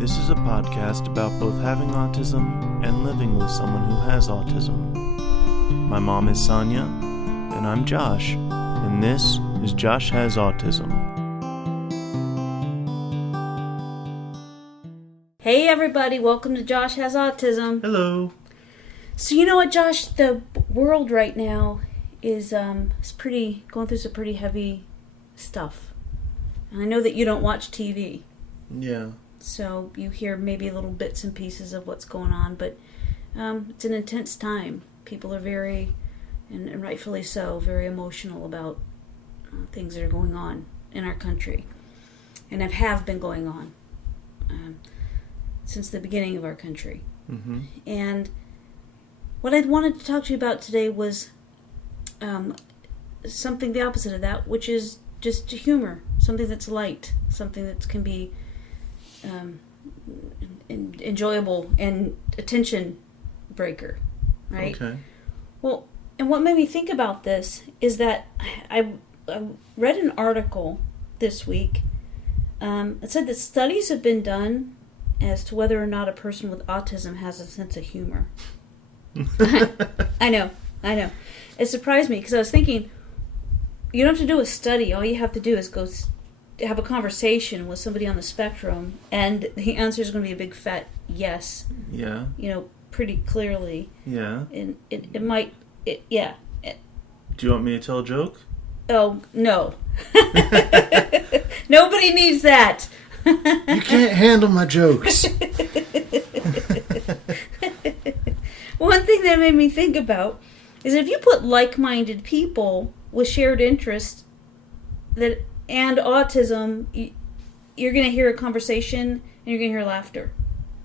This is a podcast about both having autism and living with someone who has autism. My mom is Sonya, and I'm Josh, and this is Josh Has Autism. Hey everybody, welcome to Josh Has Autism. Hello. So you know what, Josh? The world right now is going through some pretty heavy stuff. And I know that you don't watch TV. Yeah. So you hear maybe little bits and pieces of what's going on, but it's an intense time. People are very, and rightfully so, very emotional about things that are going on in our country. And that have been going on since the beginning of our country. Mm-hmm. And what I wanted to talk to you about today was something the opposite of that, which is just humor, something that's light, something that can be enjoyable and attention breaker, right? Okay. Well, and what made me think about this is that I read an article this week. It said that studies have been done as to whether or not a person with autism has a sense of humor. I know. It surprised me because I was thinking, you don't have to do a study. All you have to do is go have a conversation with somebody on the spectrum, and the answer is going to be a big fat yes. Yeah. Pretty clearly. Yeah. And it might. Yeah. Do you want me to tell a joke? Oh, no. Nobody needs that. You can't handle my jokes. One thing that made me think about is if you put like-minded people with shared interests and autism, you're going to hear a conversation and you're going to hear laughter.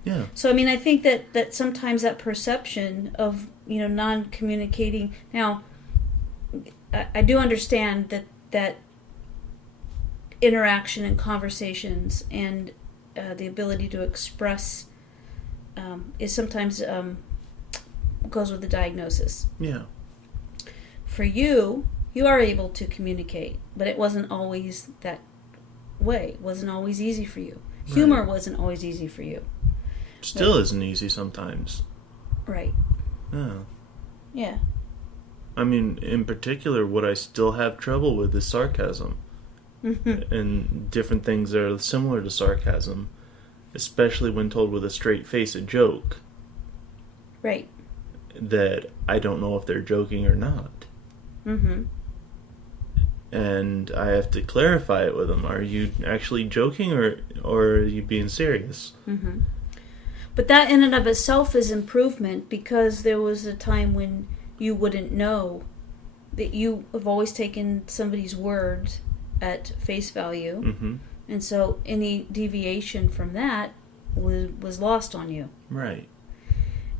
Yeah. So, I think that sometimes that perception of, non-communicating... Now, I do understand that interaction and conversations and the ability to express is sometimes goes with the diagnosis. Yeah. For you are able to communicate, but it wasn't always that way. It wasn't always easy for you. Right. Humor wasn't always easy for you. Still isn't easy sometimes. Right. Yeah. Yeah. In particular, what I still have trouble with is sarcasm. And different things that are similar to sarcasm, especially when told with a straight face, a joke. Right. That I don't know if they're joking or not. Mm-hmm. And I have to clarify it with them. Are you actually joking or are you being serious? Mm-hmm. But that in and of itself is improvement, because there was a time when you wouldn't know, that you have always taken somebody's word at face value. Mm-hmm. And so any deviation from that was lost on you. Right.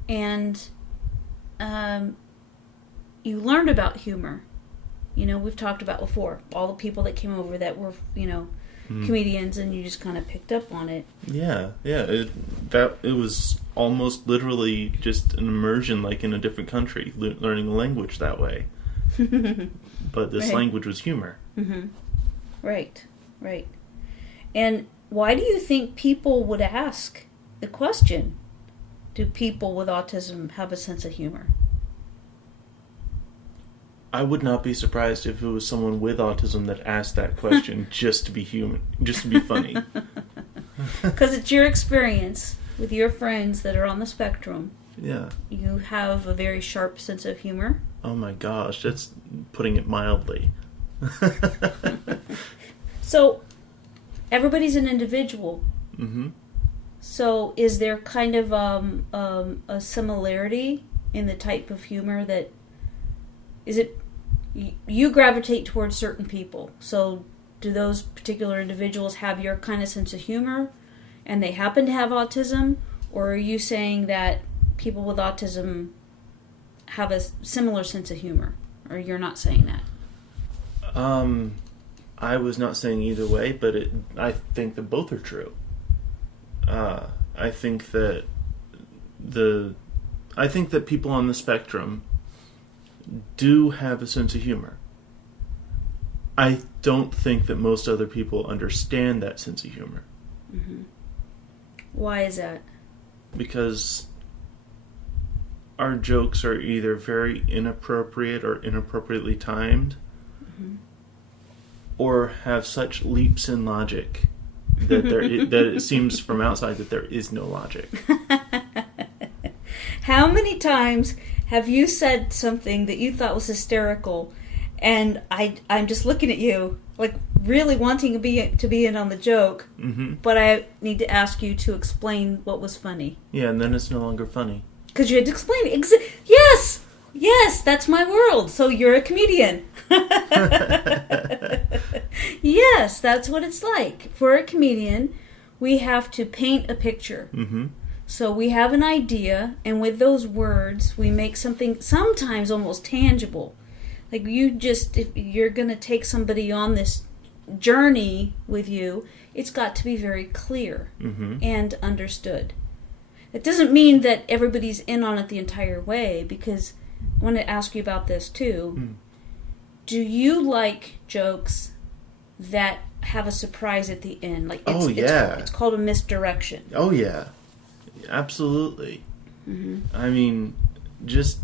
And you learned about humor. We've talked about before, all the people that came over that were, comedians, and you just kind of picked up on it. Yeah. It was almost literally just an immersion, like in a different country, learning a language that way. But this language was humor. Mm-hmm. Right. And why do you think people would ask the question, do people with autism have a sense of humor? I would not be surprised if it was someone with autism that asked that question just to be human, just to be funny. Because it's your experience with your friends that are on the spectrum. Yeah. You have a very sharp sense of humor. Oh my gosh, that's putting it mildly. So, everybody's an individual. Mm-hmm. So, is there kind of a similarity in the type of humor that... Is it... You gravitate towards certain people. So, do those particular individuals have your kind of sense of humor, and they happen to have autism? Or are you saying that people with autism have a similar sense of humor? Or you're not saying that? I was not saying either way, but I think that both are true. I think that people on the spectrum do have a sense of humor. I don't think that most other people understand that sense of humor. Mm-hmm. Why is that? Because our jokes are either very inappropriate or inappropriately timed, or have such leaps in logic that that it seems from outside that there is no logic. How many times have you said something that you thought was hysterical, and I'm just looking at you like really wanting to be in on the joke, but I need to ask you to explain what was funny. Yeah, and then it's no longer funny. Because you had to explain it. Yes, that's my world. So you're a comedian. Yes, that's what it's like. For a comedian, we have to paint a picture. So we have an idea, and with those words, we make something sometimes almost tangible. Like if you're going to take somebody on this journey with you, it's got to be very clear and understood. It doesn't mean that everybody's in on it the entire way, because I want to ask you about this too. Do you like jokes that have a surprise at the end? Like it's called a misdirection. Oh yeah, absolutely. I mean, just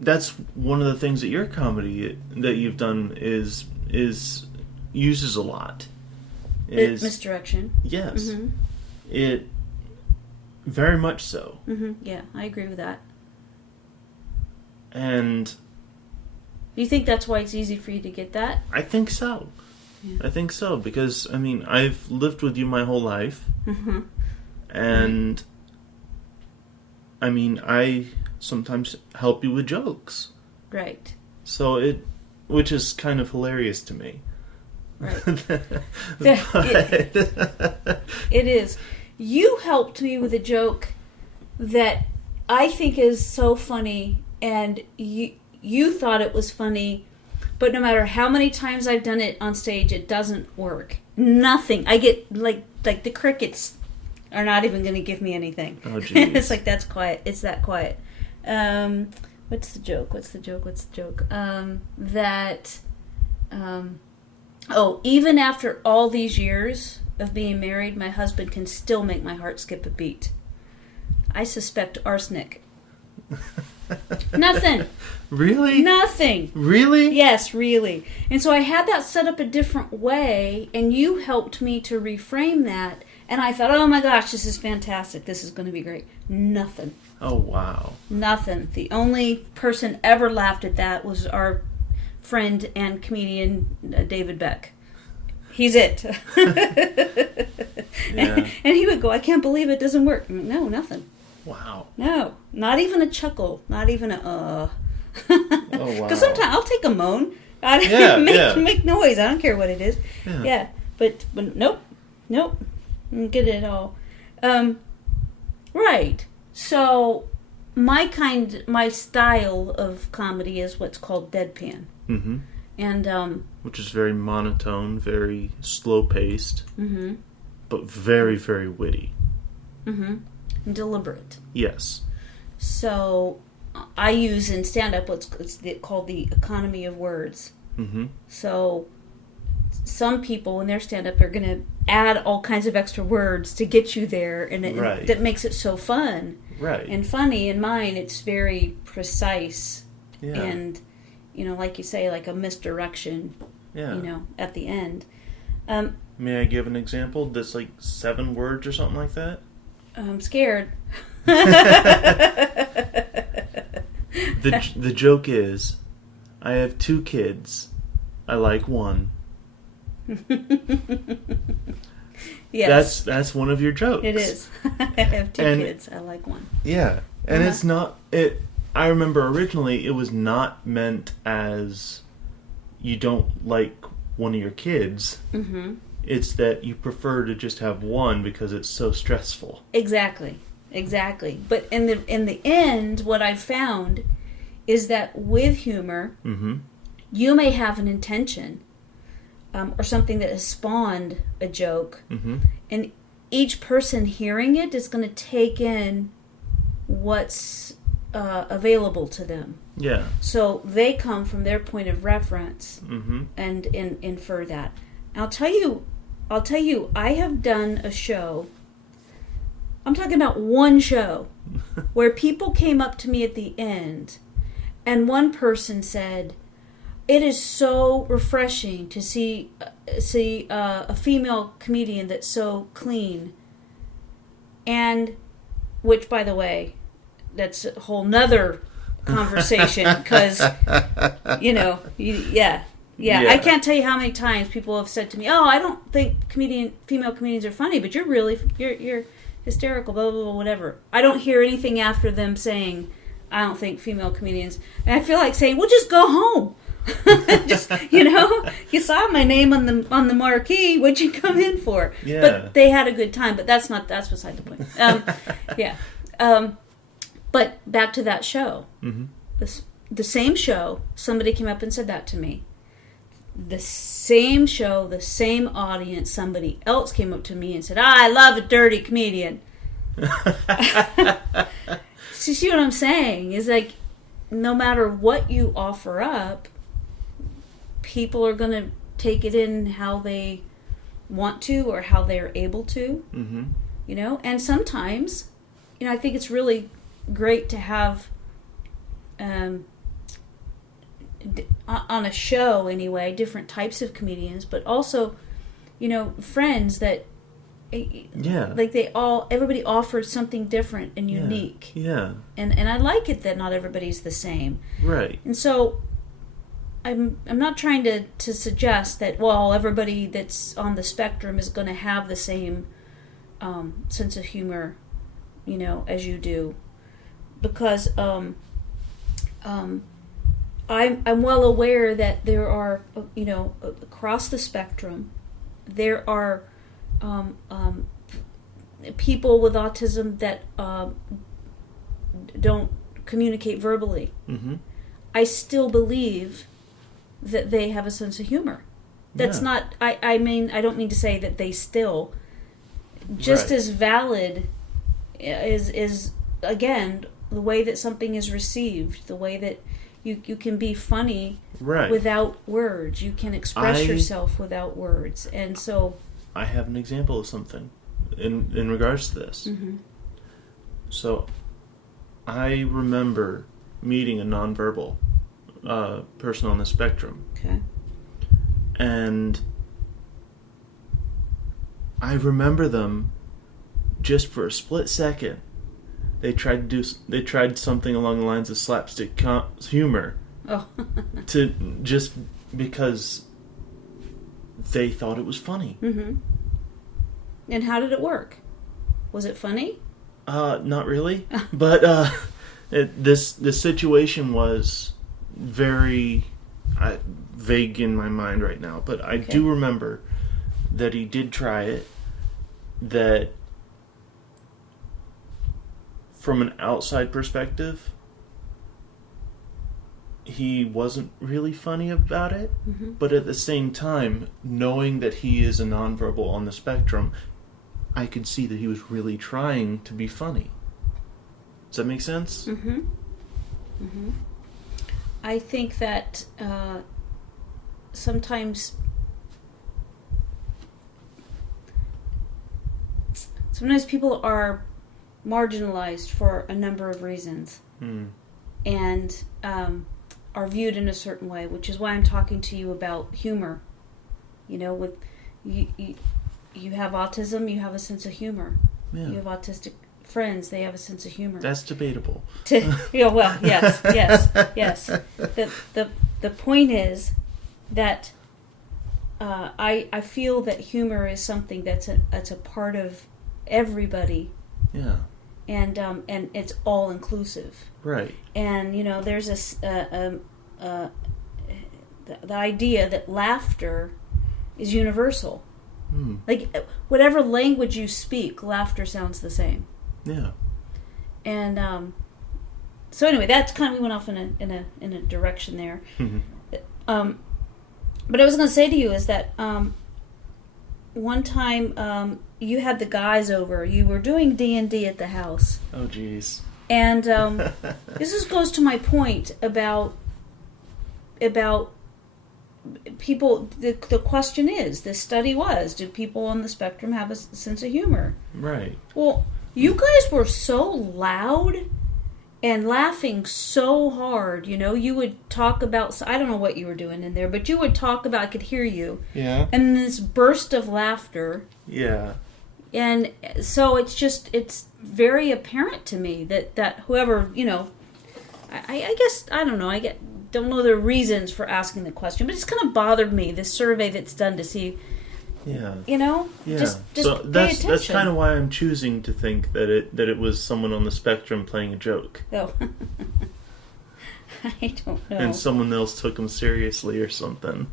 that's one of the things that your comedy that you've done is uses a lot. Is misdirection. Yes, it very much so. Yeah, I agree with that. And do you think that's why it's easy for you to get that? I think so. Yeah. I think so, because, I mean, I've lived with you my whole life. And, I mean, I sometimes help you with jokes. Right. So which is kind of hilarious to me. Right. It is. You helped me with a joke that I think is so funny, and you thought it was funny, but no matter how many times I've done it on stage, it doesn't work. Nothing. I get like the crickets are not even going to give me anything. Oh, geez. It's like, that's quiet. It's that quiet. What's the joke? Even after all these years of being married, my husband can still make my heart skip a beat. I suspect arsenic. Nothing. Really? Nothing. Really? Yes, really. And so I had that set up a different way, and you helped me to reframe that, and I thought, oh my gosh, this is fantastic. This is going to be great. Nothing. Oh, wow. Nothing. The only person ever laughed at that was our friend and comedian David Beck. He's it. Yeah. And he would go, I can't believe it doesn't work. No, nothing. Wow. No, not even a chuckle. Not even a Oh, wow. Because sometimes I'll take a moan. Make noise. I don't care what it is. Yeah. But nope. Didn't get it all. Right. So my style of comedy is what's called deadpan. And which is very monotone, very slow paced, but very, very witty. And deliberate. Yes. So I use in stand-up what's called the economy of words. So some people in their stand-up are going to add all kinds of extra words to get you there, and that makes it so fun and funny. In mine, it's very precise and, like you say, like a misdirection, at the end. May I give an example that's like 7 words or something like that? I'm scared. The joke is, I have 2 kids. I like one. Yes. That's one of your jokes. It is. I have 2 kids. I like one. Yeah. And it's not... I remember originally it was not meant as you don't like one of your kids. It's that you prefer to just have one because it's so stressful. Exactly. But in the end, what I've found is that with humor, you may have an intention or something that has spawned a joke, and each person hearing it is going to take in what's available to them. Yeah. So they come from their point of reference and infer that. I'll tell you, I have done a show I'm talking about one show where people came up to me at the end and one person said, "It is so refreshing to see a female comedian that's so clean." And, which, by the way, that's a whole nother conversation because, yeah. I can't tell you how many times people have said to me, "Oh, I don't think female comedians are funny, but you're hysterical, blah, blah, blah, whatever." I don't hear anything after them saying, "I don't think female comedians," and I feel like saying, "Well, just go home." Just, you saw my name on the marquee. What'd you come in for? Yeah. But they had a good time. But that's beside the point. Yeah. But back to that show. Mm-hmm. The same show. Somebody came up and said that to me. The same show, the same audience. Somebody else came up to me and said, "I love a dirty comedian." So you see what I'm saying? Is like, no matter what you offer up, people are going to take it in how they want to or how they're able to, mm-hmm. And sometimes, I think it's really great to have, on a show anyway, different types of comedians, but also, friends that, like everybody offers something different and unique. Yeah. And I like it that not everybody's the same. Right. And so I'm not trying to suggest that, well, everybody that's on the spectrum is going to have the same sense of humor, as you do, because I'm well aware that there are, across the spectrum, there are people with autism that don't communicate verbally. Mm-hmm. I still believe that they have a sense of humor. That's not, I don't mean to say that they still, just as valid is again, the way that something is received, the way that you can be funny without words. You can express yourself without words. And so I have an example of something in regards to this. Mm-hmm. So I remember meeting a nonverbal person on the spectrum. Okay. And I remember them just for a split second. They tried something along the lines of slapstick humor. Oh. to just because they thought it was funny. Mm-hmm. And how did it work? Was it funny? Not really. But this situation was very vague in my mind right now. But I do remember that he did try it. That from an outside perspective, he wasn't really funny about it. Mm-hmm. But at the same time, knowing that he is a nonverbal on the spectrum, I could see that he was really trying to be funny. Does that make sense? Mm-hmm. Mm-hmm. I think that sometimes people are marginalized for a number of reasons, and are viewed in a certain way, which is why I'm talking to you about humor. With you have autism, you have a sense of humor. Yeah. You have autistic friends, they have a sense of humor. That's debatable. Well, yes. The point is that I feel that humor is something that's a part of everybody. Yeah. And it's all inclusive. Right. And there's the idea that laughter is universal. Like whatever language you speak, laughter sounds the same. Yeah. And so anyway, that's kind of, we went off in a direction there. Mm-hmm. But I was going to say to you is that one time you had the guys over. You were doing D&D at the house. Oh, geez. And this goes to my point about people. The question is, the study was, do people on the spectrum have a sense of humor? Right. Well, You guys were so loud and laughing so hard, you know. You would talk about, I don't know what you were doing in there, but you would talk about, I could hear you. Yeah. And this burst of laughter. Yeah. And so it's very apparent to me that whoever, you know, I guess, I don't know, don't know the reasons for asking the question, but it's kind of bothered me, this survey that's done to see, you know, just so pay attention. That's kind of why I'm choosing to think that it was someone on the spectrum playing a joke. Oh. I don't know. And someone else took him seriously or something.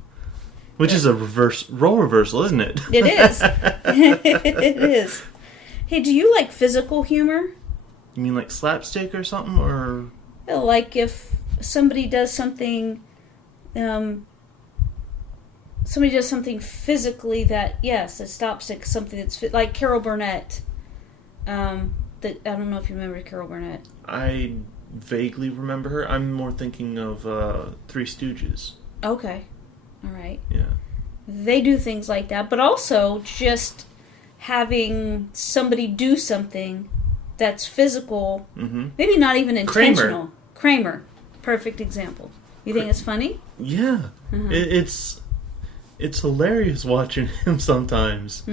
Which is a role reversal, isn't it? It is. It is. Hey, do you like physical humor? You mean like slapstick or something, or like if somebody does something, physically that, yes, it stops at something that's like Carol Burnett. That I don't know if you remember Carol Burnett. I vaguely remember her. I'm more thinking of Three Stooges. Okay. All right. Yeah. They do things like that, but also just having somebody do something that's physical, maybe not even intentional. Kramer. Perfect example. You think it's funny? Yeah. It's hilarious watching him sometimes.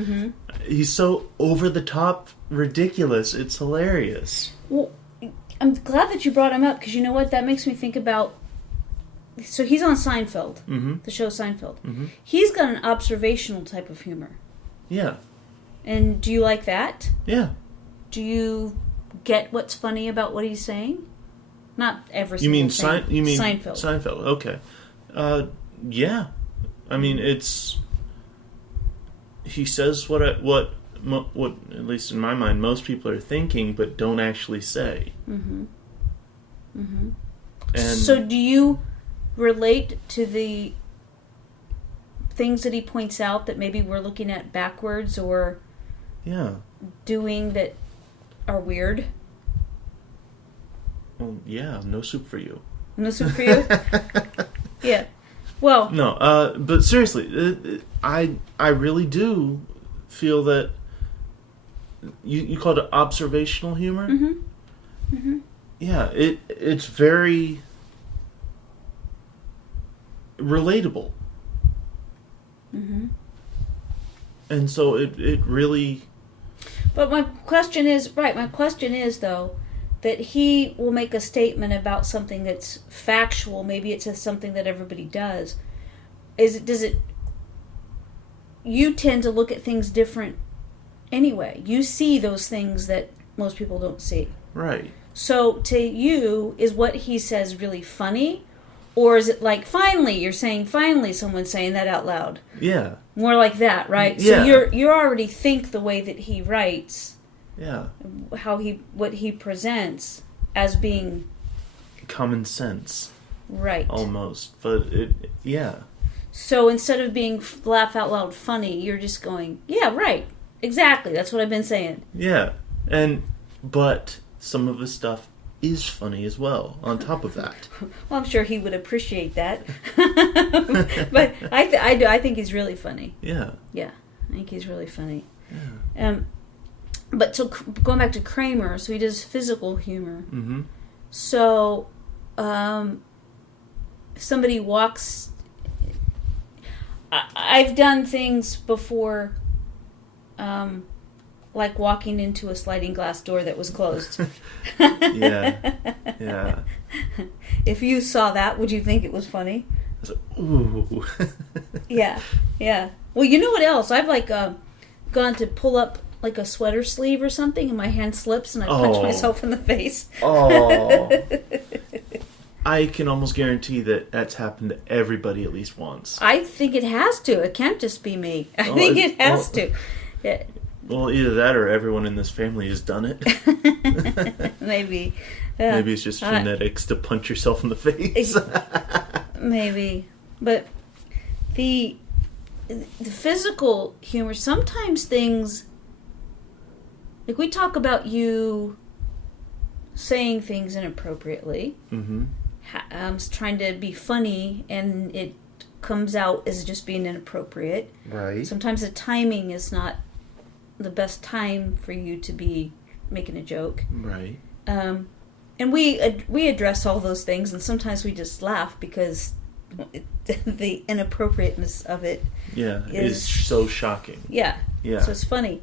He's so over the top ridiculous. It's hilarious. Well, I'm glad that you brought him up, because you know what? That makes me think about... So he's on Seinfeld, the show Seinfeld. He's got an observational type of humor. Yeah. And do you like that? Yeah. Do you get what's funny about what he's saying? Not every single thing. You mean Seinfeld? Seinfeld. Okay. Yeah. I mean, he says what at least in my mind most people are thinking but don't actually say. And so do you relate to the things that he points out that maybe we're looking at backwards or doing that are weird? Well, yeah, no soup for you. No soup for you? Yeah. Well... No, but seriously, I really do feel that you called it observational humor? Yeah, it's very relatable. And so it really... But my question is, though, that he will make a statement about something that's factual. Maybe it's something that everybody does. You tend to look at things different anyway. You see those things that most people don't see. Right. So to you, is what he says really funny? Or is it like, finally, you're saying, finally, someone's saying that out loud? Yeah. More like that, right? Yeah. So you already think the way that he writes... Yeah. What he presents as being common sense. Right. Almost. But yeah. So instead of being laugh out loud funny, you're just going, yeah, right. Exactly. That's what I've been saying. Yeah. But some of his stuff is funny as well, on top of that. Well, I'm sure he would appreciate that. But I think he's really funny. Yeah. Yeah. I think he's really funny. Yeah. But so going back to Kramer, so he does physical humor. So if somebody walks... I've done things before, like walking into a sliding glass door that was closed. Yeah. If you saw that, would you think it was funny? I was like, ooh. Yeah. Well, you know what else? I've gone to pull up like a sweater sleeve or something, and my hand slips, and I punch myself in the face. I can almost guarantee that's happened to everybody at least once. I think it has to. It can't just be me. I think it has to. Yeah. Well, either that or everyone in this family has done it. Maybe. Maybe it's just genetics to punch yourself in the face. Maybe. But the physical humor, sometimes things... Like, we talk about you saying things inappropriately, trying to be funny, and it comes out as just being inappropriate. Right. Sometimes the timing is not the best time for you to be making a joke. Right. And we address all those things, and sometimes we just laugh because the inappropriateness of it is so shocking. Yeah. Yeah. So it's funny.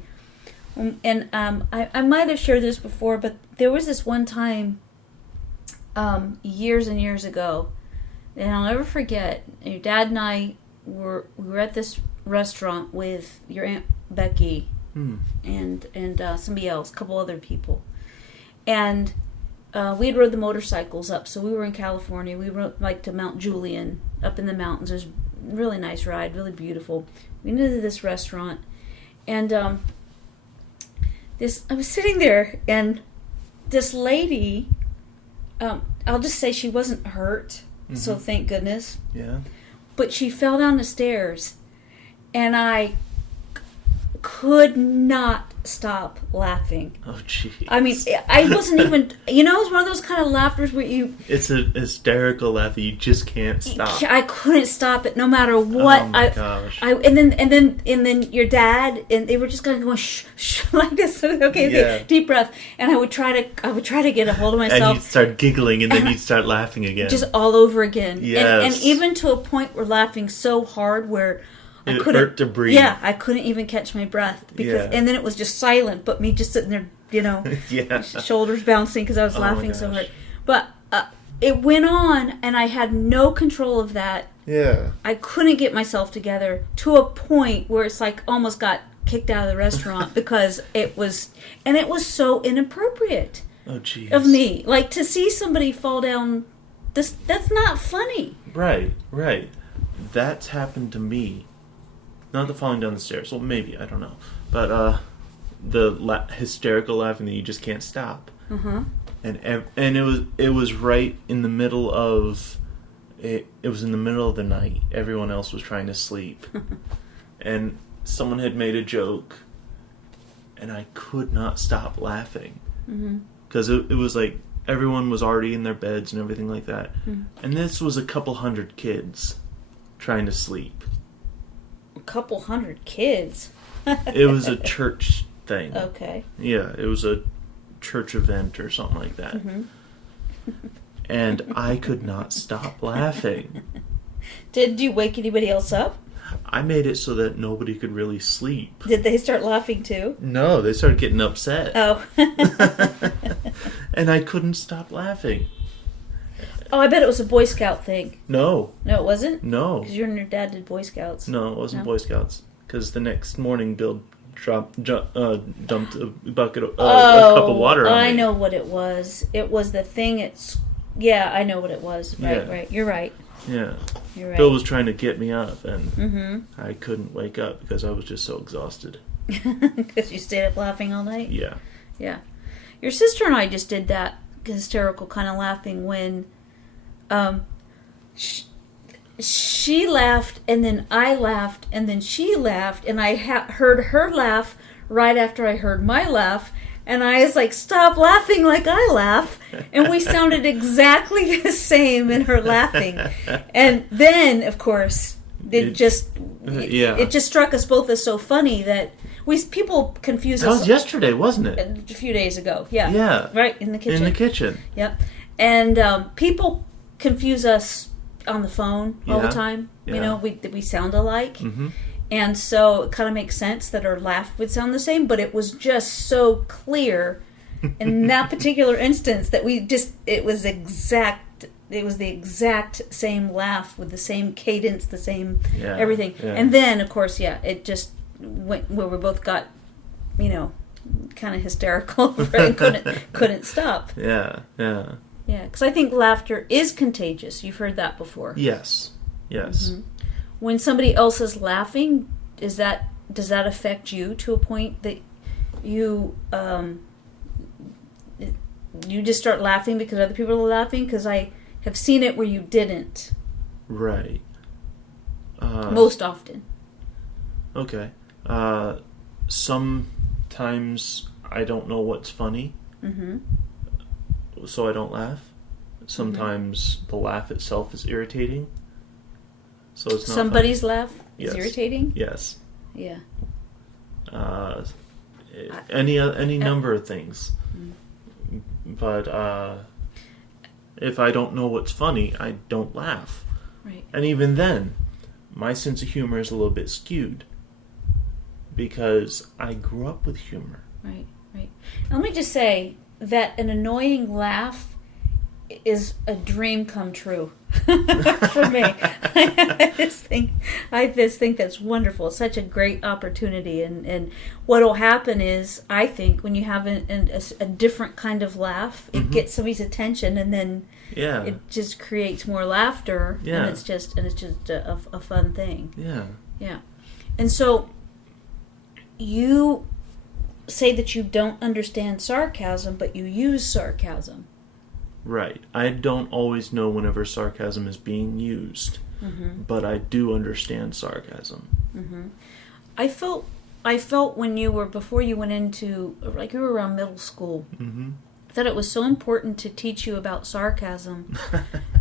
And I might have shared this before, but there was this one time years and years ago, and I'll never forget, your dad and I we were at this restaurant with your Aunt Becky and somebody else, a couple other people. And we had rode the motorcycles up, so we were in California. We rode like to Mount Julian, up in the mountains. It was a really nice ride, really beautiful. We went into this restaurant, and I was sitting there, and this lady, I'll just say she wasn't hurt, so thank goodness. Yeah. But she fell down the stairs, and I could not stop laughing. Oh, jeez. I mean, I wasn't even, it was one of those kind of laughters where it's a hysterical laugh that you just can't stop. I couldn't stop it no matter what. Oh my gosh. And then your dad, and they were just kind of going shh like this. Okay, deep breath. And I would try to get a hold of myself. And you'd start giggling, and then you'd start laughing again. Just all over again. Yes. And even to a point where laughing so hard where it hurt to breathe. Yeah, I couldn't even catch my breath and then it was just silent, but me just sitting there, shoulders bouncing because I was laughing so hard. But it went on, and I had no control of that. Yeah, I couldn't get myself together to a point where it's like almost got kicked out of the restaurant because it was so inappropriate. Oh, jeez. Of me, like to see somebody fall down. That's not funny. Right. That's happened to me. Not the falling down the stairs. Well, maybe. I don't know. But the hysterical laughing that you just can't stop. Uh-huh. And it was right in the middle of... It was in the middle of the night. Everyone else was trying to sleep. And someone had made a joke. And I could not stop laughing. Because it was like everyone was already in their beds and everything like that. Mm-hmm. And this was a couple hundred kids trying to sleep. A couple hundred kids? It was a church thing. Okay. Yeah, it was a church event or something like that. Mm-hmm. And I could not stop laughing. Did you wake anybody else up? I made it so that nobody could really sleep. Did they start laughing too? No, they started getting upset. Oh. And I couldn't stop laughing. Oh, I bet it was a Boy Scout thing. No. No, it wasn't? No. Because you and your dad did Boy Scouts. No, it wasn't Boy Scouts. Because the next morning, Bill dumped a bucket, a cup of water on me. I know what it was. It was the thing yeah, I know what it was. Right. You're right. Yeah. You're right. Bill was trying to get me up, and I couldn't wake up because I was just so exhausted. Because you stayed up laughing all night? Yeah. Yeah. Your sister and I just did that hysterical kind of laughing when she laughed, and then I laughed, and then she laughed, and I heard her laugh right after I heard my laugh. And I was like, stop laughing like I laugh. And we sounded exactly the same in her laughing. And then, of course, it just struck us both as so funny that people confuse us. That was yesterday, wasn't it? A few days ago, yeah. Yeah. Right, in the kitchen. In the kitchen. Yep. And people confuse us on the phone all the time. Yeah. You know, we sound alike. Mm-hmm. And so it kind of makes sense that our laugh would sound the same, but it was just so clear in that particular instance that it was the exact same laugh with the same cadence, the same everything. Yeah. And then, of course, it just went where we both got, kind of hysterical and couldn't stop. Yeah. Yeah, because I think laughter is contagious. You've heard that before. Yes. Mm-hmm. When somebody else is laughing, does that affect you to a point that you just start laughing because other people are laughing? Because I have seen it where you didn't. Right. Most often. Okay. Sometimes I don't know what's funny, so I don't laugh. Sometimes the laugh itself is irritating. So it's not somebody's funny. laugh is irritating? Yes. Yeah. any number of things. But if I don't know what's funny, I don't laugh. Right. And even then, my sense of humor is a little bit skewed because I grew up with humor. Right. Let me just say that an annoying laugh is a dream come true for me. I just think that's wonderful. It's such a great opportunity, and what will happen is, I think, when you have a different kind of laugh, it gets somebody's attention, and then it just creates more laughter, and it's just a fun thing. Yeah. And so you say that you don't understand sarcasm, but you use sarcasm. Right. I don't always know whenever sarcasm is being used, but I do understand sarcasm. I felt when before you went into, like, you were around middle school, that it was so important to teach you about sarcasm,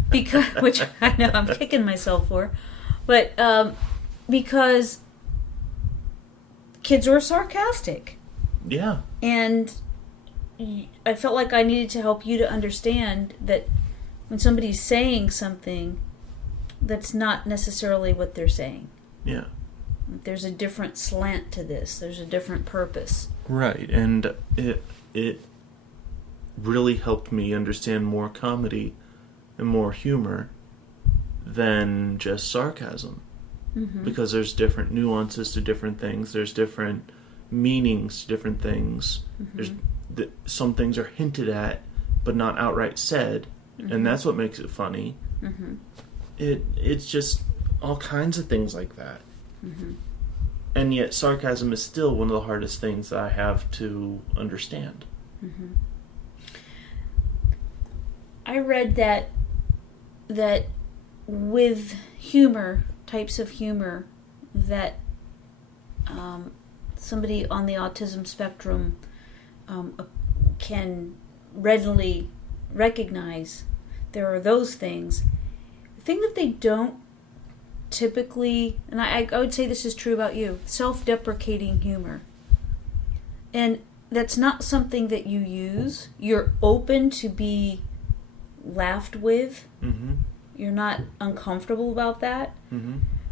because, which I know I'm kicking myself for, but because kids are sarcastic. Yeah. And I felt like I needed to help you to understand that when somebody's saying something, that's not necessarily what they're saying. Yeah. There's a different slant to this. There's a different purpose. Right. And it really helped me understand more comedy and more humor than just sarcasm. Because there's different nuances to different things. There's different meanings to different things. There's some things are hinted at but not outright said, and that's what makes it funny. It's just all kinds of things like that. And yet sarcasm is still one of the hardest things that I have to understand. I read that with humor, types of humor, that somebody on the autism spectrum can readily recognize, there are those things. The thing that they don't typically, and I would say this is true about you, self-deprecating humor. And that's not something that you use. You're open to be laughed with. You're not uncomfortable about that.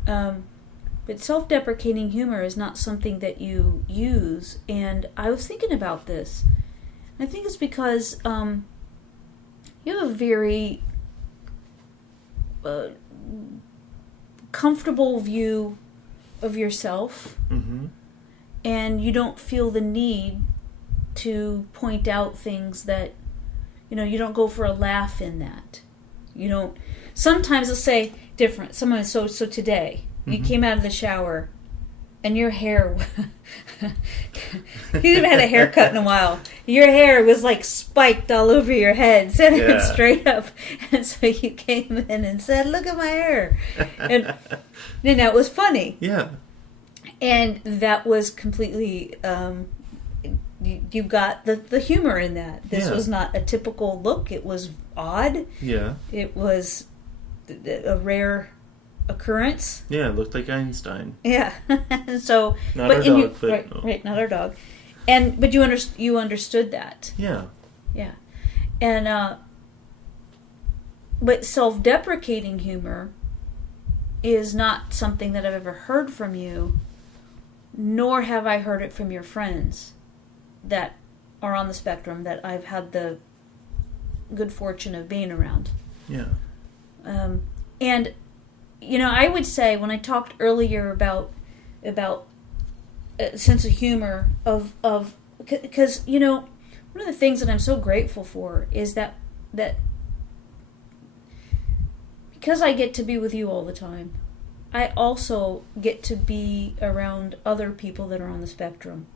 But self-deprecating humor is not something that you use. And I was thinking about this. I think it's because you have a very comfortable view of yourself. And you don't feel the need to point out things that, you don't go for a laugh in that. You don't. Sometimes they'll say different. Someone, so today, you came out of the shower, and your hair, you haven't had a haircut in a while. Your hair was like spiked all over your head, sitting straight up. And so you came in and said, "Look at my hair." And that was funny. Yeah. And that was completely, you got the humor in that. This was not a typical look. It was odd. Yeah. It was a rare occurrence. Yeah, it looked like Einstein. Yeah. So, not our dog, but right, not our dog. But you understood that. Yeah. Yeah. And but self-deprecating humor is not something that I've ever heard from you, nor have I heard it from your friends that are on the spectrum that I've had the good fortune of being around. Yeah. And I would say, when I talked earlier about a sense of humor of because one of the things that I'm so grateful for is that because I get to be with you all the time, I also get to be around other people that are on the spectrum.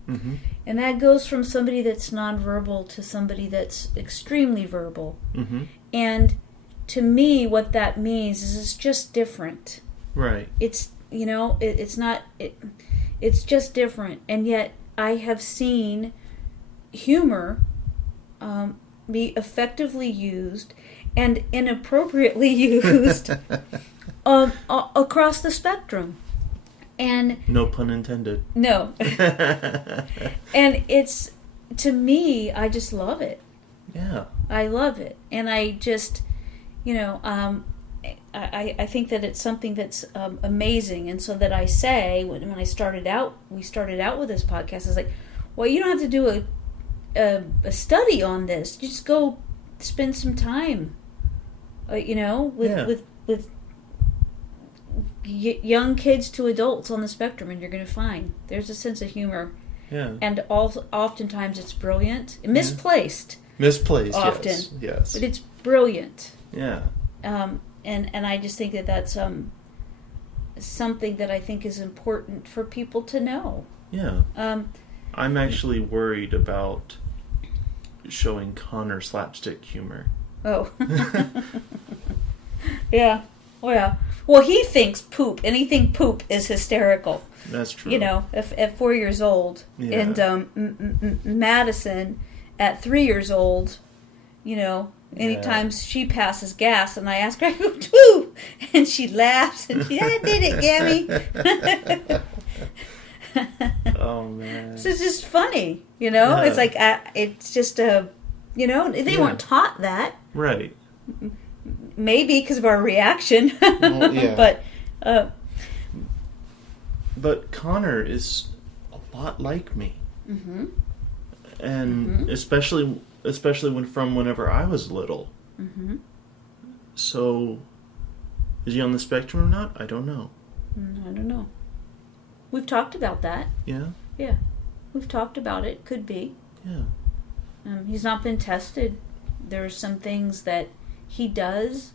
And that goes from somebody that's nonverbal to somebody that's extremely verbal. And to me, what that means is it's just different. Right. It's, it's just different. And yet I have seen humor be effectively used and inappropriately used across the spectrum. And no pun intended. No. And it's, to me, I just love it. Yeah. I love it. And I just, I think that it's something that's amazing. And so that I say, when we started out with this podcast, is like, well, you don't have to do a study on this. You just go spend some time, with young kids to adults on the spectrum, and you're going to find there's a sense of humor. Yeah. And also, oftentimes it's brilliant. Misplaced. Misplaced, often. Yes. But it's brilliant. Yeah. And I just think that that's something that I think is important for people to know. Yeah. I'm actually worried about showing Connor slapstick humor. Oh. Yeah. Oh, yeah. Well, he thinks poop. Anything poop is hysterical. That's true. At 4 years old. Yeah. And Madison, at 3 years old, anytime she passes gas and I ask her, woo! And she laughs and she, I did it, Gammy. Oh, man. So it's just funny, Yeah. It's like, it's just they weren't taught that. Right. Maybe because of our reaction. Well, yeah. But Connor is a lot like me. Mm-hmm. And especially whenever I was little. Mm-hmm. So, is he on the spectrum or not? I don't know. I don't know. We've talked about that. Yeah? Yeah. We've talked about it. Could be. Yeah. He's not been tested. There are some things that he does,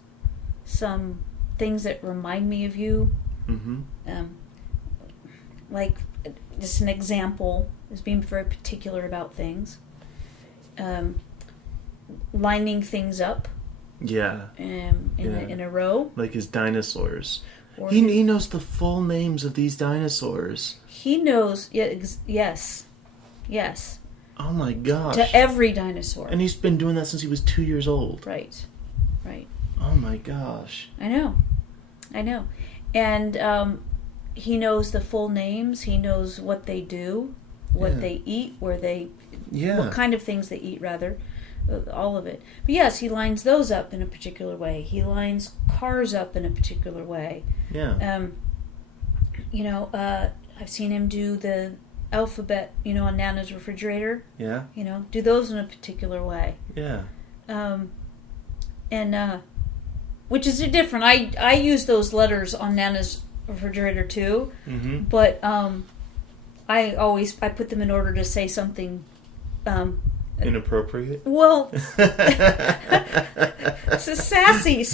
some things that remind me of you. Mm-hmm. Like, just an example is being very particular about things. Lining things up. Yeah. In a row. Like his dinosaurs. Or He knows the full names of these dinosaurs. He knows, yes. Oh my gosh. To every dinosaur. And he's been doing that since he was 2 years old. Right. Oh my gosh. I know. And he knows the full names. He knows what they do, what they eat, what kind of things they eat, rather. All of it. But yes, he lines those up in a particular way. He lines cars up in a particular way. Yeah. I've seen him do the alphabet, on Nana's refrigerator. Yeah. Do those in a particular way. Yeah. Which is different. I use those letters on Nana's refrigerator too. Mm-hmm. But I put them in order to say something inappropriate. Well, so sassy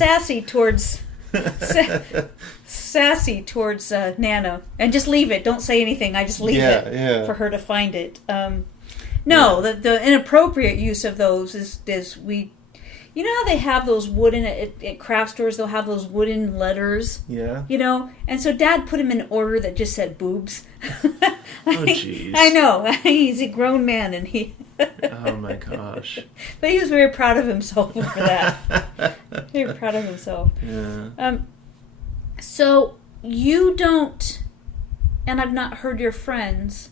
towards Nana, and just leave it. Don't say anything. I just leave it for her to find it. The inappropriate use of those is we. You know how they have those wooden at craft stores? They'll have those wooden letters. Yeah. And so Dad put him in order that just said boobs. Oh, jeez. I know. He's a grown man, and he. Oh my gosh. But he was very proud of himself for that. Very proud of himself. Yeah. So you don't, and I've not heard your friends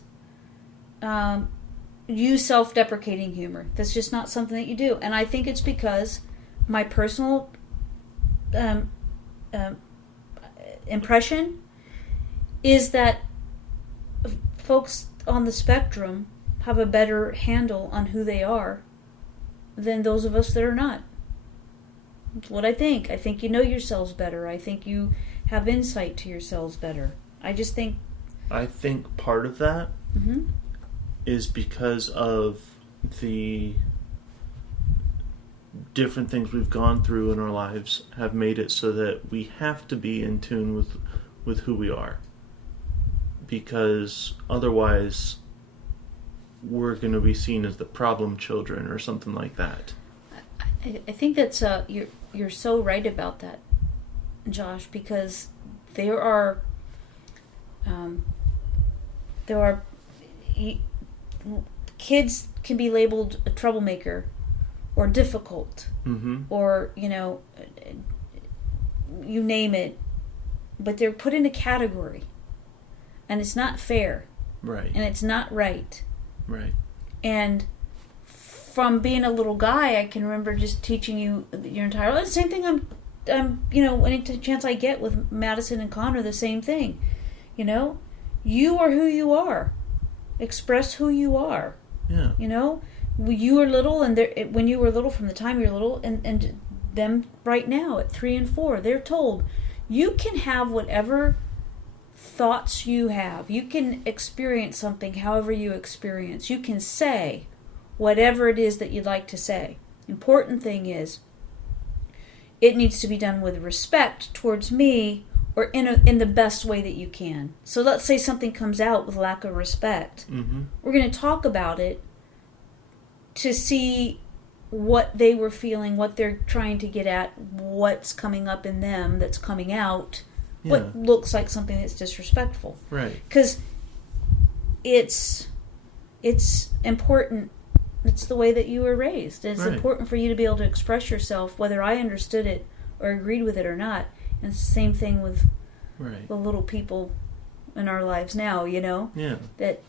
use self-deprecating humor. That's just not something that you do. And I think it's because my personal impression is that folks on the spectrum have a better handle on who they are than those of us that are not. That's what I think. I think you know yourselves better. I think you have insight to yourselves better. I think part of that mm-hmm. is because of the different things we've gone through in our lives have made it so that we have to be in tune with who we are. Because otherwise we're going to be seen as the problem children or something like that. I think that's you're so right about that, Josh, because there are kids can be labeled a troublemaker or difficult mm-hmm. or you name it, but they're put in a category. and it's not fair. Right. And it's not right. Right. And from being a little guy, I can remember just teaching you your entire life. Same thing I'm any chance I get with Madison and Connor, the same thing. You are who you are. Express who you are. Yeah. When you were little, and when you were little, from the time you were little, and them right now at 3 and 4, they're told, you can have whatever thoughts you have. You can experience something however you experience. You can say whatever it is that you'd like to say. Important thing is, it needs to be done with respect towards me, or in the best way that you can. So let's say something comes out with lack of respect. Mm-hmm. We're going to talk about it to see what they were feeling, what they're trying to get at, what's coming up in them that's coming out, what looks like something that's disrespectful. Right. Because it's important. It's the way that you were raised. It's important for you to be able to express yourself, whether I understood it or agreed with it or not. And it's the same thing with the little people in our lives now, Yeah. that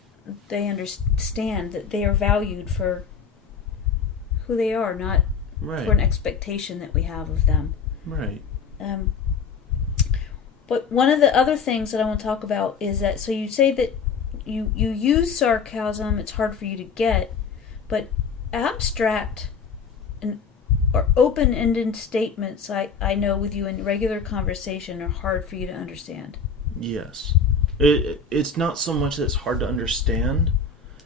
they understand that they are valued for who they are, not for an expectation that we have of them. Right. But one of the other things that I want to talk about is that, so you say that you use sarcasm, it's hard for you to get, but abstract or open-ended statements, I know with you in regular conversation, are hard for you to understand. Yes. It's not so much that it's hard to understand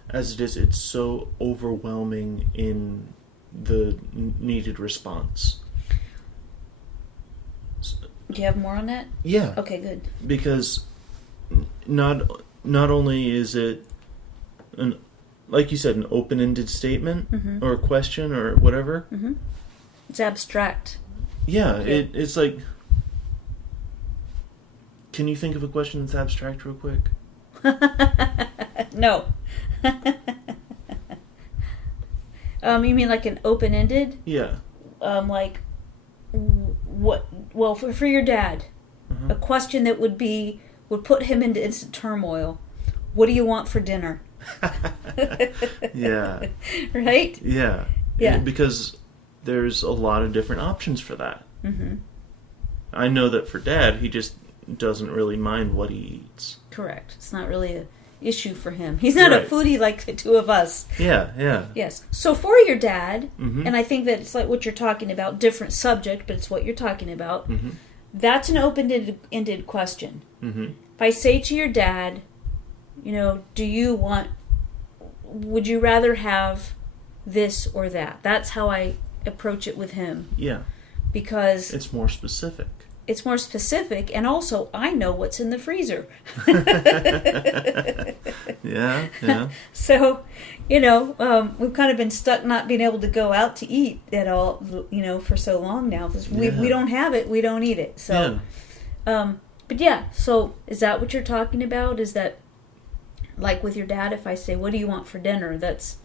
as it's so overwhelming in the needed response. Do you have more on that? Yeah. Okay, good. Because not only is it like you said, an open-ended statement or a question or whatever. Mm-hmm. It's abstract. Yeah, okay. It's like, can you think of a question that's abstract real quick? No. You mean like an open-ended? Yeah. Like, what? Well, for your dad, a question that would put him into instant turmoil. What do you want for dinner? Yeah. Right? Yeah. Yeah. Because there's a lot of different options for that. Mm-hmm. I know that for Dad, he just doesn't really mind what he eats. Correct. It's not really an issue for him. He's not a foodie like the two of us. Yeah, yeah. Yes. So for your dad, and I think that it's like what you're talking about, different subject, but it's what you're talking about. Mm-hmm. That's an open-ended question. Mm-hmm. If I say to your dad, would you rather have this or that? That's how I approach it with him. Yeah. Because it's more specific. It's more specific, and also I know what's in the freezer. Yeah, yeah. So, we've kind of been stuck not being able to go out to eat at all, for so long now. Because we don't have it, we don't eat it. So, but yeah, so is that what you're talking about? Is that, like with your dad, if I say, what do you want for dinner? That's...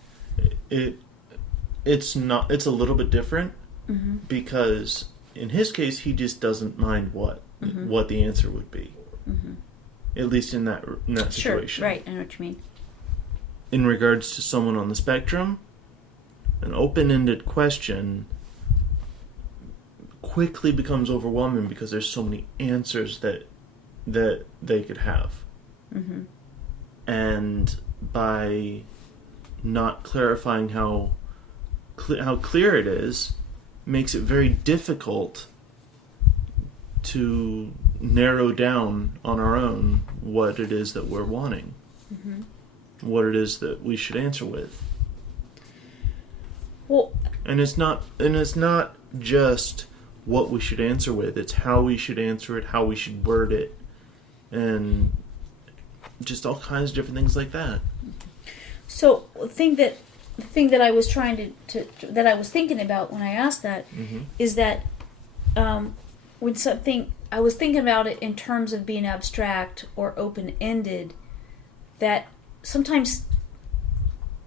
It's a little bit different because in his case, he just doesn't mind what the answer would be. Mm-hmm. At least in that situation. Sure, right, I know what you mean. In regards to someone on the spectrum, an open-ended question quickly becomes overwhelming because there's so many answers that they could have. Mm-hmm. And by not clarifying how clear it is, makes it very difficult to narrow down on our own what it is that we're wanting, what it is that we should answer with. Well, and it's not just what we should answer with; it's how we should answer it, how we should word it, and just all kinds of different things like that. So, the thing that I was trying to that I was thinking about when I asked that is that when something, I was thinking about it in terms of being abstract or open-ended, that sometimes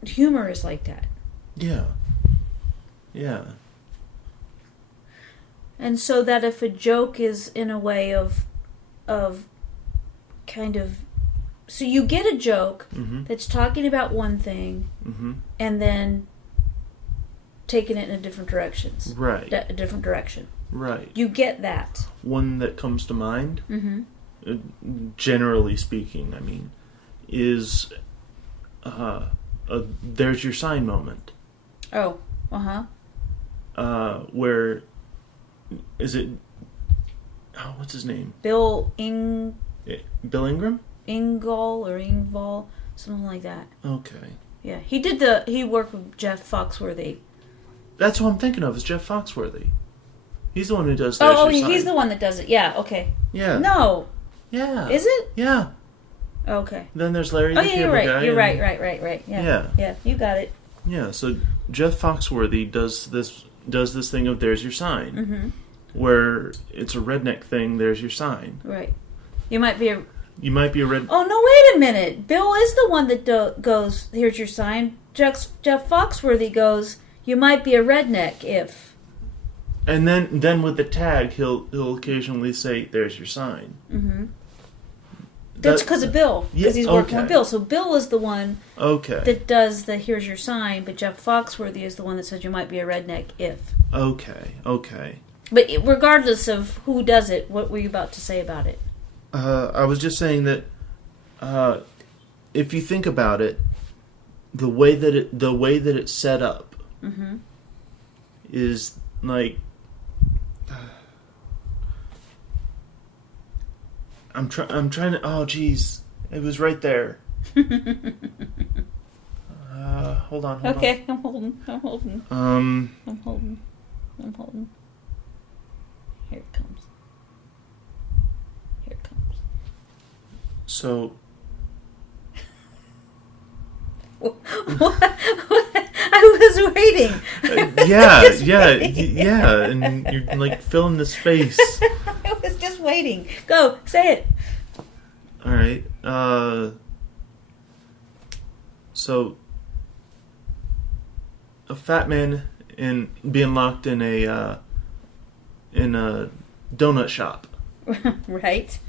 humor is like that. Yeah. Yeah. And so that if a joke is in a way of kind of So you get a joke Mm-hmm. that's talking about one thing, Mm-hmm. and then taking it in a different directions. Right. A different direction. Right. You get that. One that comes to mind, Mm-hmm. generally speaking, I mean, is a there's your sign moment. Oh. Where is it? Oh, what's his name? Bill Ingram? Ingall or Ingval, something like that. Okay. Yeah, he worked with Jeff Foxworthy. That's what I'm thinking of, is Jeff Foxworthy. He's the one who does There's Oh, Your he's Sign. the one that does it. Yeah, okay. Yeah. No. Yeah. Is it? Yeah. Okay. Then there's Larry Oh, the yeah, Cable you're right. Guy. You're and- right. Yeah. Yeah. Yeah, you got it. Yeah, so Jeff Foxworthy does this thing of There's Your Sign. Mm-hmm. Where it's a redneck thing, There's Your Sign. Right. You might be a... You might be a red... Oh, no, wait a minute. Bill is the one that goes, here's your sign. Jeff Foxworthy goes, you might be a redneck if... And then with the tag, he'll occasionally say, There's Your Sign. Mm-hmm. That's because of Bill. Because he's working with Bill. So Bill is the one that does the here's your sign, but Jeff Foxworthy is the one that says you might be a redneck if. Okay. But regardless of who does it, what were you about to say about it? I was just saying that if you think about it, the way that it's set up Mm-hmm. is like I'm trying to. Oh, geez, it was right there. Hold on. Okay, I'm holding. On. I'm holding. Here it comes. So. What? I was waiting. Yeah, and you're like filling the space. I was just waiting. Go, say it. All right. So a fat man being locked in a donut shop, Right.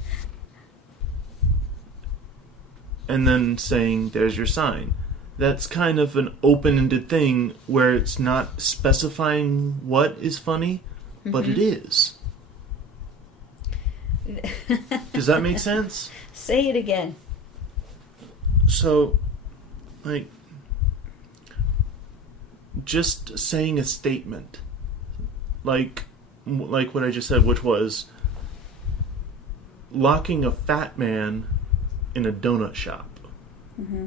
and then saying, "There's your sign." That's kind of an open-ended thing where it's not specifying what is funny, but it is. Does that make sense? Say it again. So, like, just saying a statement, like what I just said, which was locking a fat man in a donut shop. Mm-hmm.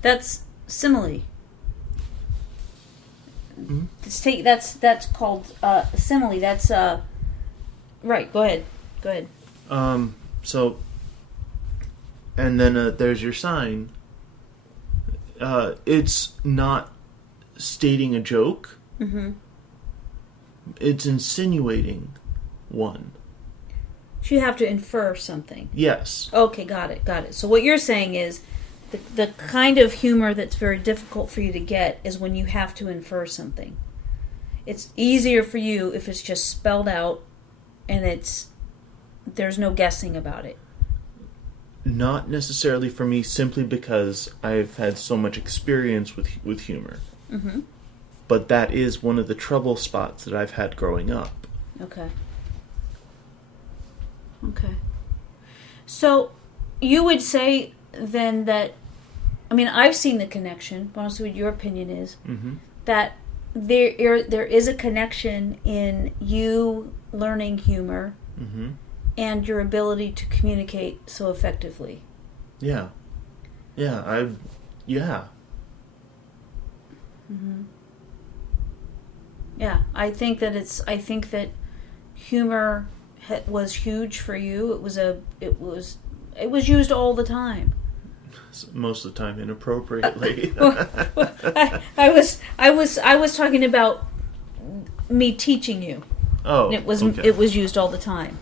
That's simile. Mm-hmm. That's called simile. That's right. Go ahead. So, and then there's your sign. It's not stating a joke. Mm-hmm. It's insinuating one. So you have to infer something. Yes. Okay, got it. So what you're saying is the kind of humor that's very difficult for you to get is when you have to infer something. It's easier for you if it's just spelled out and there's no guessing about it. Not necessarily for me, simply because I've had so much experience with humor. Mm-hmm. But that is one of the trouble spots that I've had growing up. Okay. So you would say then that, I mean, I've seen the connection, but also what your opinion is, Mm-hmm. that there is a connection in you learning humor Mm-hmm. and your ability to communicate so effectively. Yeah. Yeah. Mm-hmm. Yeah, I think that humor was huge for you. It was used all the time. Most of the time inappropriately. I was talking about me teaching you. Oh, It was okay. It was used all the time,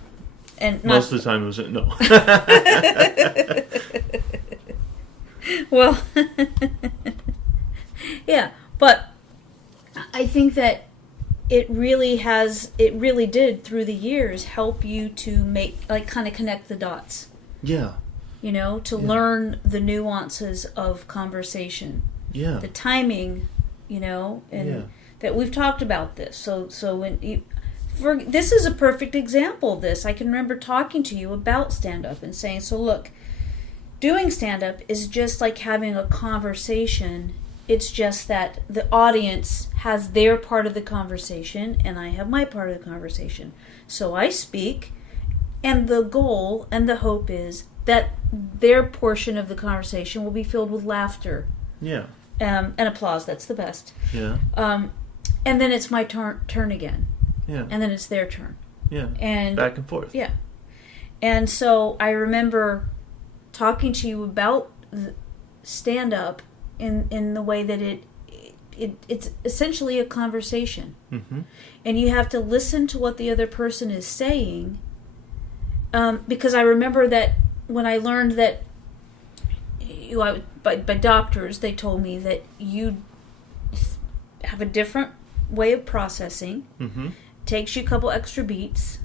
and not, Most of the time it was no. well, yeah, but I think that it really did through the years help you to make, like, kind of connect the dots. Yeah. To learn the nuances of conversation. Yeah. The timing, and that we've talked about this. So when this is a perfect example of this. I can remember talking to you about stand-up and saying, so look, doing stand-up is just like having a conversation. It's just that the audience has their part of the conversation and I have my part of the conversation. So I speak, and the goal and the hope is that their portion of the conversation will be filled with laughter. Yeah. And applause. That's the best. Yeah. And then it's my turn again. Yeah. And then it's their turn. Yeah. And back and forth. Yeah. And so I remember talking to you about stand-up in the way that it's essentially a conversation. Mm-hmm. And you have to listen to what the other person is saying. Because I remember that when I learned that by doctors, they told me that you have a different way of processing. Mm-hmm. Takes you a couple extra beats.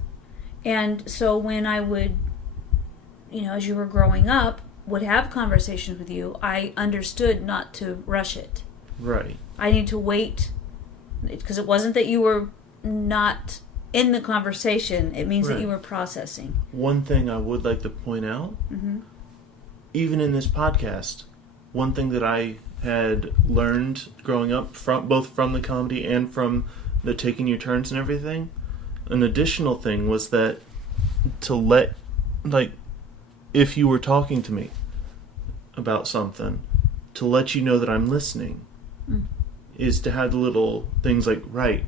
And so when I would, as you were growing up, would have conversations with you, I understood not to rush it. Right. I need to wait, because it wasn't that you were not in the conversation. It means that you were processing. One thing I would like to point out, even in this podcast, one thing that I had learned growing up, both from the comedy and from the taking your turns and everything, an additional thing was that to let, if you were talking to me about something, to let you know that I'm listening, is to have the little things like, right,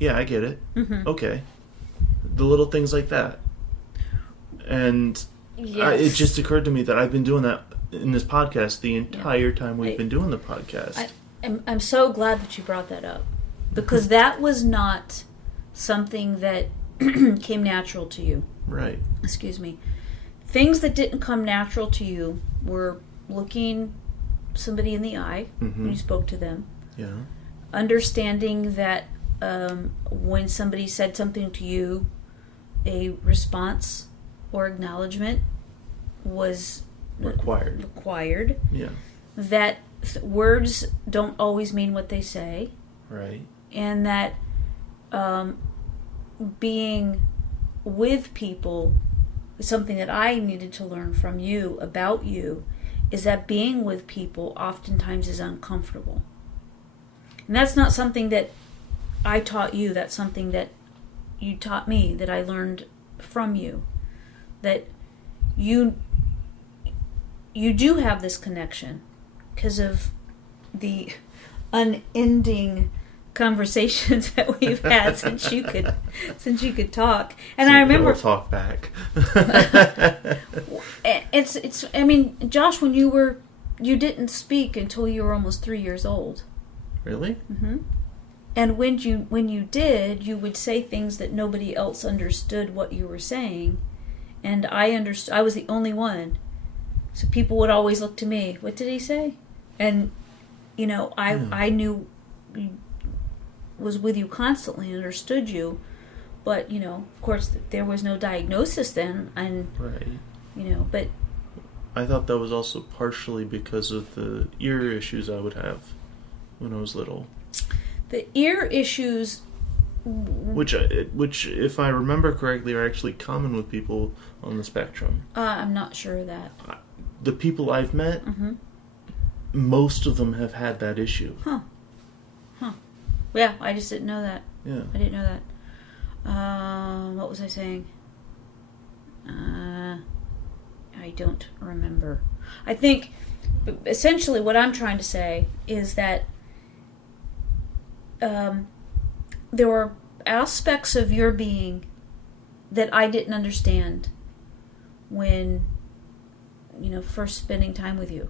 yeah, I get it, okay. The little things like that. And it just occurred to me that I've been doing that in this podcast the entire time we've been doing the podcast. I'm so glad that you brought that up, because that was not something that came natural to you. Right. Excuse me. Things that didn't come natural to you were looking somebody in the eye when you spoke to them. Yeah. Understanding that when somebody said something to you, a response or acknowledgement was required. Yeah. That words don't always mean what they say. Right. And that being with people, something that I needed to learn from you about you, is that being with people oftentimes is uncomfortable. And that's not something that I taught you. That's something that you taught me, that I learned from you. That you do have this connection because of the unending conversations that we've had since you could talk. And so I remember, we'll talk back. it's I mean, Josh, when you didn't speak until you were almost 3 years old. Really? Mm-hmm. And when you did, you would say things that nobody else understood what you were saying, and I understood. I was the only one, so people would always look to me. What did he say? And I knew. Was with you constantly and understood you, but of course there was no diagnosis then, and but I thought that was also partially because of the ear issues I would have when I was little. The ear issues, which if I remember correctly, are actually common with people on the spectrum. I'm not sure of that. The people I've met, most of them have had that issue. Huh. Yeah, I just didn't know that. Yeah. I didn't know that. What was I saying? I don't remember. I think, essentially, what I'm trying to say is that there were aspects of your being that I didn't understand when, first spending time with you.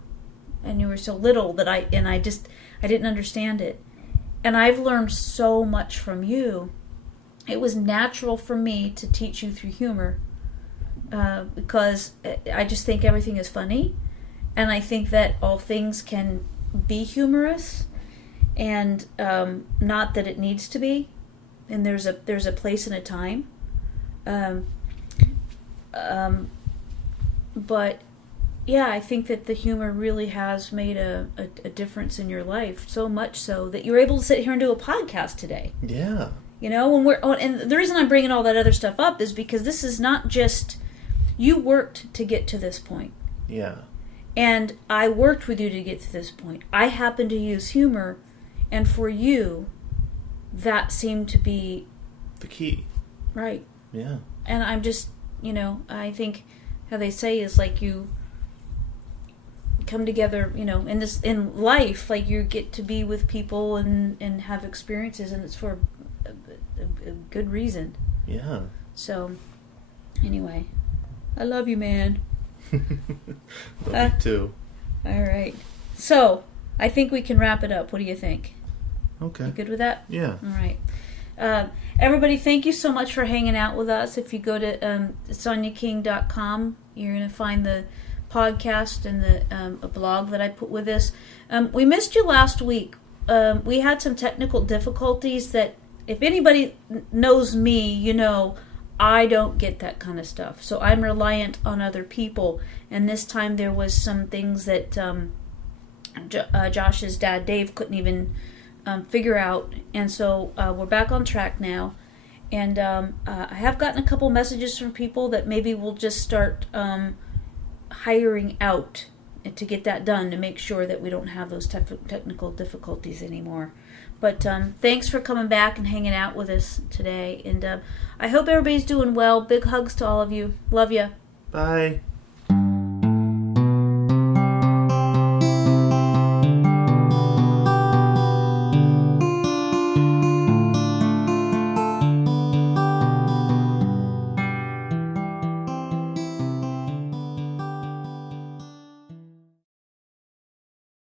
And you were so little that I didn't understand it. And I've learned so much from you. It was natural for me to teach you through humor because I just think everything is funny. And I think that all things can be humorous, and not that it needs to be. And there's a place and a time. But yeah, I think that the humor really has made a difference in your life, so much so that you're able to sit here and do a podcast today. Yeah. You know, and the reason I'm bringing all that other stuff up is because this is not just, you worked to get to this point. Yeah. And I worked with you to get to this point. I happen to use humor, and for you, that seemed to be the key. Right. Yeah. And I'm just, I think how they say is like you come together, in life, like you get to be with people and have experiences, and it's for a good reason. Yeah. So, anyway, I love you, man. Love you too. All right. So, I think we can wrap it up. What do you think? Okay. You good with that? Yeah. All right. Everybody, thank you so much for hanging out with us. If you go to SonyaKing.com, you're going to find the podcast and a blog that I put with this. We missed you last week. We had some technical difficulties that, if anybody knows me, I don't get that kind of stuff. So I'm reliant on other people. And this time there was some things that Josh's dad, Dave, couldn't even figure out. And so we're back on track now. And I have gotten a couple messages from people that maybe we'll just start hiring out to get that done, to make sure that we don't have those technical difficulties anymore. But thanks for coming back and hanging out with us today. And I hope everybody's doing well. Big hugs to all of you. Love you. Bye.